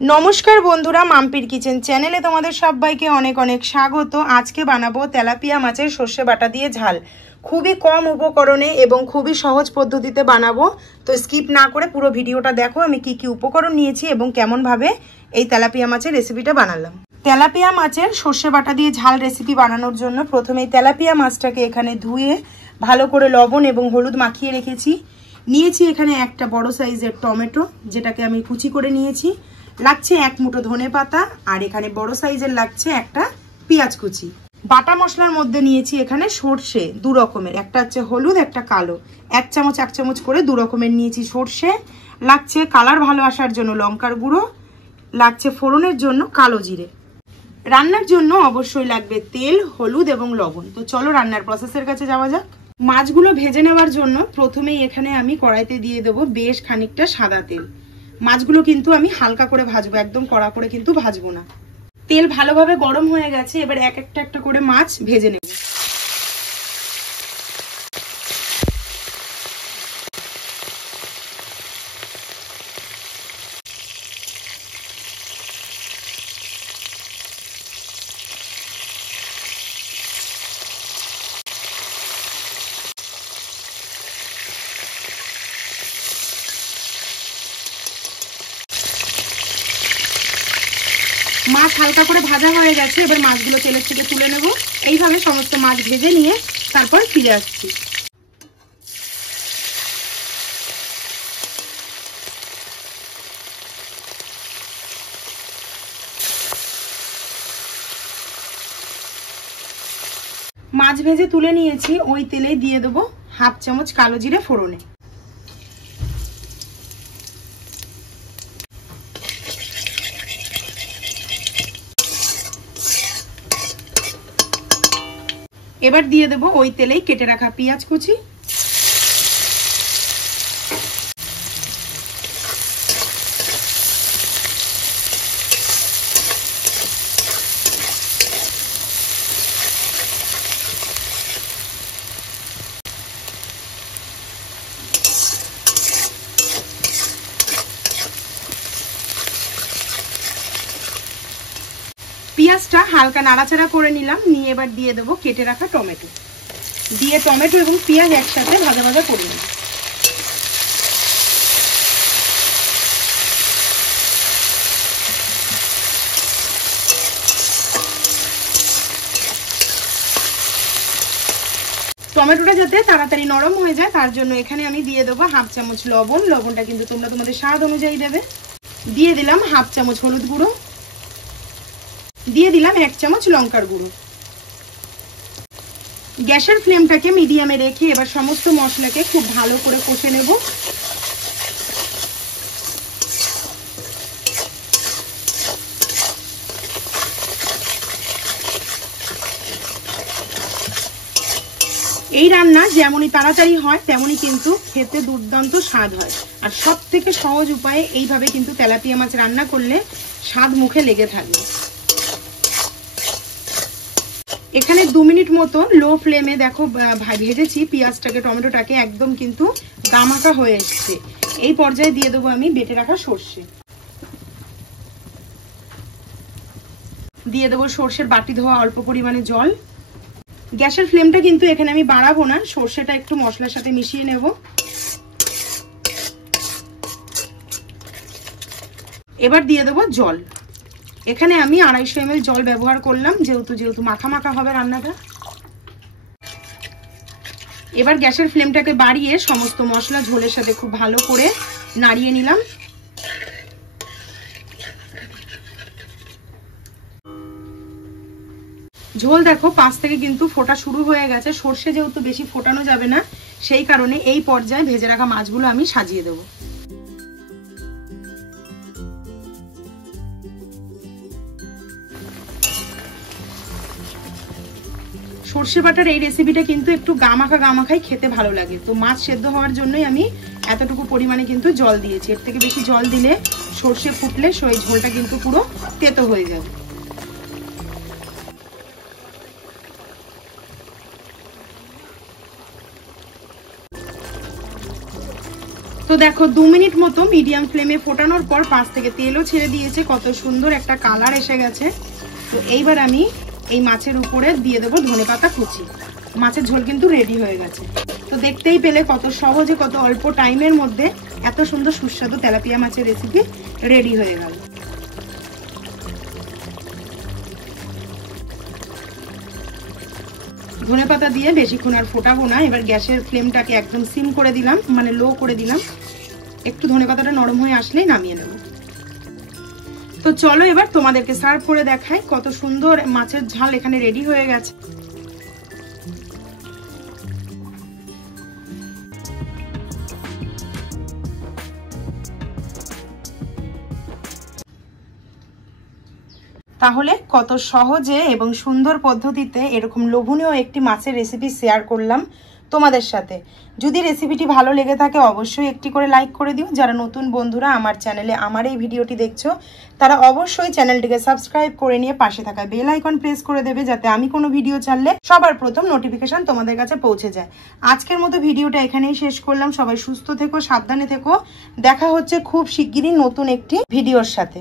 नमस्कार बंधुरा माम्पिर किचेन चैनेले तुम्हारे सबाइके अनेक अनेक स्वागत। आज के बानाबो तेलापिया माछेर सर्षे बाटा दिए झाल। खूबी कम उपकरणे एबं खूबी सहज पद्धतिते बानाबो। तो स्किप ना करे पुरो भिडियोटा देखो आमी की उपकरण नियेछि एबं केमन भावे एई तेलापिया माछेर रेसिपिटा बानालाम। तेलापिया माछेर सर्षे बाटा दिए झाल रेसिपि बानानोर जोन्नो प्रथमेई तेलापिया माछटाके एखाने धुए भालो करे लबण एबं हलुद माखिए रेखेछि। नियेछि एखाने एकटा बड़ो साइजेर टमेटो जेटाके आमी कुचि करे नियेछि। लागছে एक मुठो धने पाता और एखाने बड़ो साइजेर लागছে একটা পেঁয়াজ কুচি। বাটা মশলার মধ্যে নিয়েছি এখানে সরষে দু রকমের, একটা হচ্ছে হলুদ একটা কালো, এক চামচ করে দু রকমের নিয়েছি সরষে। লাগছে কালার ভালো আসার জন্য লঙ্কার গুঁড়ো, লাগছে ফোড়নের জন্য কালো জিরে। রান্নার জন্য অবশ্যই লাগবে তেল, হলুদ এবং লবণ। তো চলো রান্নার প্রসেসের কাছে যাওয়া যাক। মাছগুলো ভেজে নেওয়ার জন্য প্রথমেই এখানে আমি কড়াইতে দিয়ে দেব বেশ খানিকটা সাদা তেল। মাছগুলো কিন্তু আমি হালকা করে ভাজবো, একদম কড়া করে কিন্তু ভাজবো না। তেল ভালোভাবে গরম হয়ে গেছে, এবার এক একটা করে মাছ ভেজে নেব। মাছ হালকা করে ভাজা হয়ে গেছে, এবার মাছগুলো তেলের থেকে তুলে নেব। এইভাবে সমস্ত মাছ ভেজে নিয়ে তারপর ফিরে আসছি। মাছ ভেজে তুলে নিয়েছি, ওই তেলে দিয়ে দেব হাফ চামচ কালো জিরে ফোড়নে। এবার দিয়ে দেব ওই তেলেই কেটে রাখা পেঁয়াজ কুচি। পেঁয়াজটা হালকা নাড়াচাড়া করে নিলাম, নিয়ে এবার দিয়ে দেবো কেটে রাখা টমেটো। দিয়ে টমেটো এবং পেঁয়াজ একসাথে ভাজা ভাজা করে নেব। টমেটোটা যাতে তাড়াতাড়ি নরম হয়ে যায় তার জন্য এখানে আমি দিয়ে দেবো হাফ চামচ লবণ। লবণটা কিন্তু তোমরা তোমাদের স্বাদ অনুযায়ী দেবে। দিয়ে দিলাম হাফ চামচ হলুদ গুঁড়ো, দিয়ে দিলাম এক চামচ লঙ্কার গুঁড়ো। গ্যাসের ফ্লেমটাকে মিডিয়ামে রেখে এবার সমস্ত মশলাকে খুব ভালো করে কষে নেব। এই রান্না যেমনই তাড়াতাড়ি হয় তেমনই কিন্তু খেতে দুর্দান্ত স্বাদ হয়। আর সব থেকে সহজ উপায়ে এইভাবে কিন্তু তেলাপিয়া মাছ রান্না করলে স্বাদ মুখে লেগে থাকবে। এখানে 2 মিনিট মতো লো ফ্লেমে দেখো ভেজেছি পেঁয়াজটাকে, টমেটোটাকে একদম কিন্তু গামাখা হয়ে এসছে। এই পর্যায়ে দিয়ে দেবো আমি বেটে রাখা সর্ষে। দিয়ে দেবো সর্ষের বাটি ধোয়া অল্প পরিমাণে জল। গ্যাসের ফ্লেমটা কিন্তু এখানে আমি বাড়াবো না, সর্ষেটা একটু মশলার সাথে মিশিয়ে নেব। এবার দিয়ে দেবো জল। এখানে আমি 250 ml জল ব্যবহার করলাম, যেহেতু মাখা মাখা হবে রান্নাটা। এবার গ্যাসের ফ্লেমটাকে বাড়িয়ে সমস্ত মশলা ঝোলের সাথে খুব ভালো করে নাড়িয়ে নিলাম। ঝোল দেখো 5 থেকে কিন্তু ফোটা শুরু হয়ে গেছে। সর্ষে যেহেতু বেশি ফোটানো যাবে না, সেই কারণে এই পর্যায়ে ভেজে রাখা মাছগুলো আমি সাজিয়ে দেবো। সর্ষে বাটার এই রেসিপিটা কিন্তু একটু গামাখাই খেতে ভালো লাগে। তো মাছ সেদ্ধ হওয়ার জন্যই আমি এতটুকু পরিমাণে কিন্তু জল দিয়েছি। এর থেকে বেশি জল দিলে সর্ষে ফুটলে সেই ঝোলটা কিন্তু পুরো তেতো হয়ে যাবে। তো দেখো 2 মিনিট মতো মিডিয়াম ফ্লেমে ফোটানোর পর পাশ থেকে তেলও ছেড়ে দিয়েছে, কত সুন্দর একটা কালার এসে গেছে। তো এইবার আমি এই মাছের উপরে দিয়ে দেবো ধনেপাতা কুচি। মাছের ঝোল কিন্তু রেডি হয়ে গেছে। তো দেখতেই পেলে কত সহজে, কত অল্প টাইমের মধ্যে এত সুন্দর সুস্বাদু তেলাপিয়া মাছের রেসিপি রেডি হয়ে গেল। ধনেপাতা দিয়ে বেশিক্ষণ আর ফোটাবো না, এবার গ্যাসের ফ্লেমটাকে একদম সিম করে দিলাম, মানে লো করে দিলাম। একটু ধনেপাতাটা নরম হয়ে আসলেই নামিয়ে নেব। তো চলো এবার তোমাদেরকে সার্ভ করে দেখাই। কত সুন্দর মাছের ঝাল এখানে রেডি হয়ে গেছে। তাহলে কত সহজে এবং সুন্দর পদ্ধতিতে এরকম লোভনীয় একটি মাছের রেসিপি শেয়ার করলাম তোমাদের সাথে। যদি রেসিপিটি ভালো লেগে থাকে অবশ্যই একটি করে লাইক করে দিও। যারা নতুন বন্ধুরা আমার চ্যানেলে আমার এই ভিডিওটি দেখছো তারা অবশ্যই চ্যানেলটিকে সাবস্ক্রাইব করে নিয়ে পাশে থাকা বেল আইকন প্রেস করে দেবে, যাতে আমি কোনো ভিডিও ছাড়লে সবার প্রথম নোটিফিকেশন তোমাদের কাছে পৌঁছে যায়। আজকের মতো ভিডিওটা এখানেই শেষ করলাম। সবাই সুস্থ থেকো, সাবধানে থেকো। দেখা হচ্ছে খুব শিগগিরই নতুন একটি ভিডিওর সাথে।